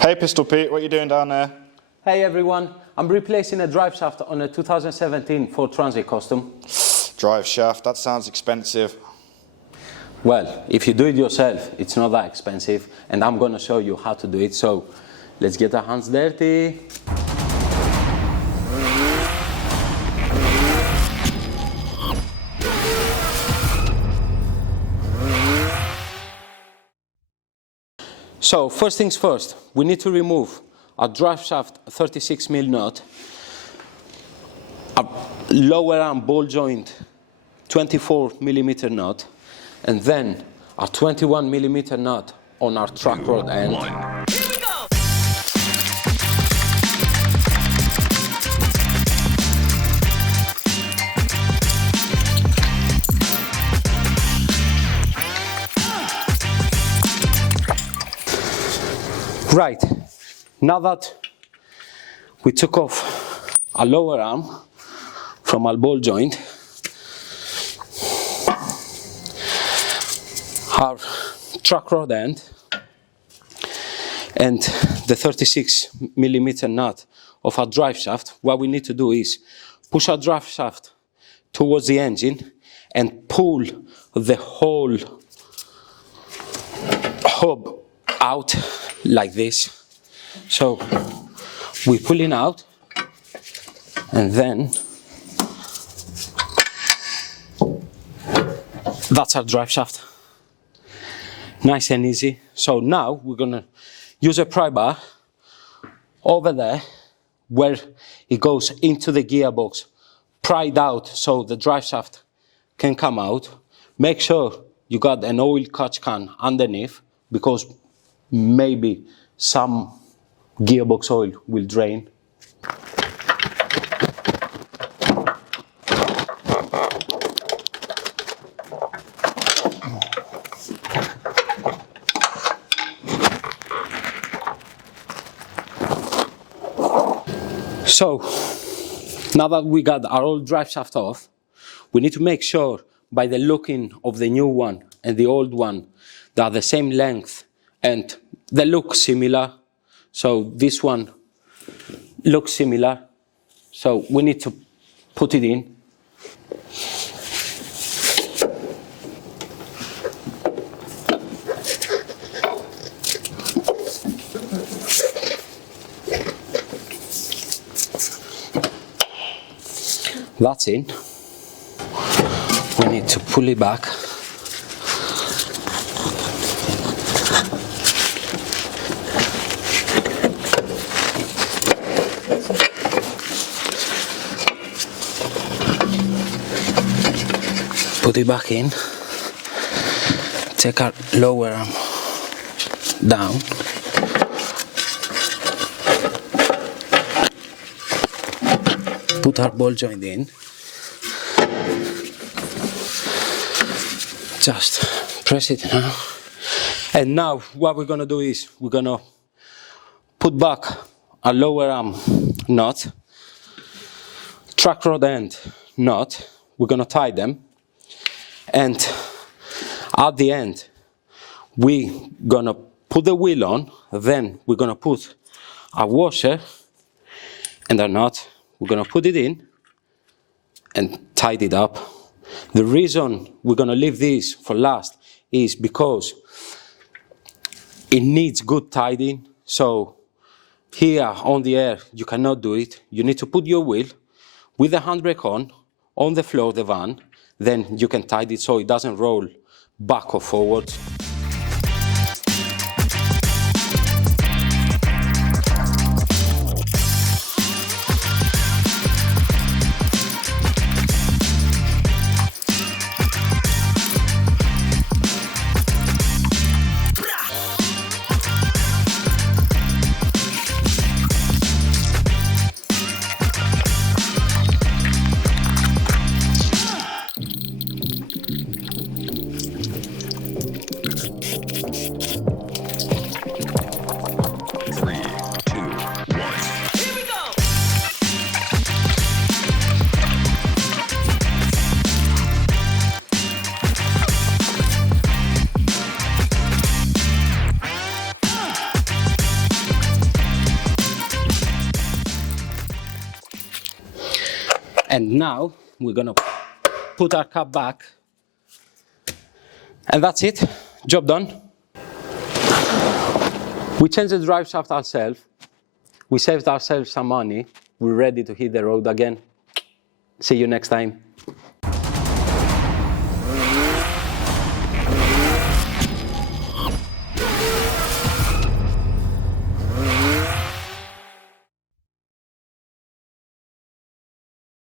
Hey Pistol Pete, what are you doing down there? Hey everyone, I'm replacing a drive shaft on a 2017 Ford Transit Custom. Driveshaft, that sounds expensive. Well, if you do it yourself, it's not that expensive, and I'm gonna show you how to do it, so let's get our hands dirty. So first things first, we need to remove a drive shaft 36mm nut, a lower arm ball joint 24mm nut, and then a 21mm nut on our track rod end. Right, now that we took off our lower arm from our ball joint, our track rod end, and the 36mm nut of our drive shaft, what we need to do is push our drive shaft towards the engine and pull the whole hub out like this. So we pull it out, and then that's our drive shaft. Nice and easy. So now we're gonna use a pry bar over there where it goes into the gearbox, pried out so the drive shaft can come out. Make sure you got an oil catch can underneath, because maybe some gearbox oil will drain. So now that we got our old drive shaft off, we need to make sure by the looking of the new one and the old one, they are the same length and they look similar. So this one looks similar, so we need to put it in. That's in. We need to pull it back. Put it back in. Take our lower arm down. Put our ball joint in. Just press it now. And now what we're gonna do is we're gonna put back our lower arm nut, track rod end nut. We're gonna tie them, and at the end we're gonna put the wheel on. Then we're gonna put our washer and our nut. We're gonna put it in and tidy it up. The reason we're gonna leave this for last is because it needs good tidying. So here on the air you cannot do it. You need to put your wheel with the handbrake on the floor of the van, then you can tidy it so it doesn't roll back or forward. And now we're gonna put our cap back. And that's it, job done. We changed the drive shaft ourselves. We saved ourselves some money. We're ready to hit the road again. See you next time.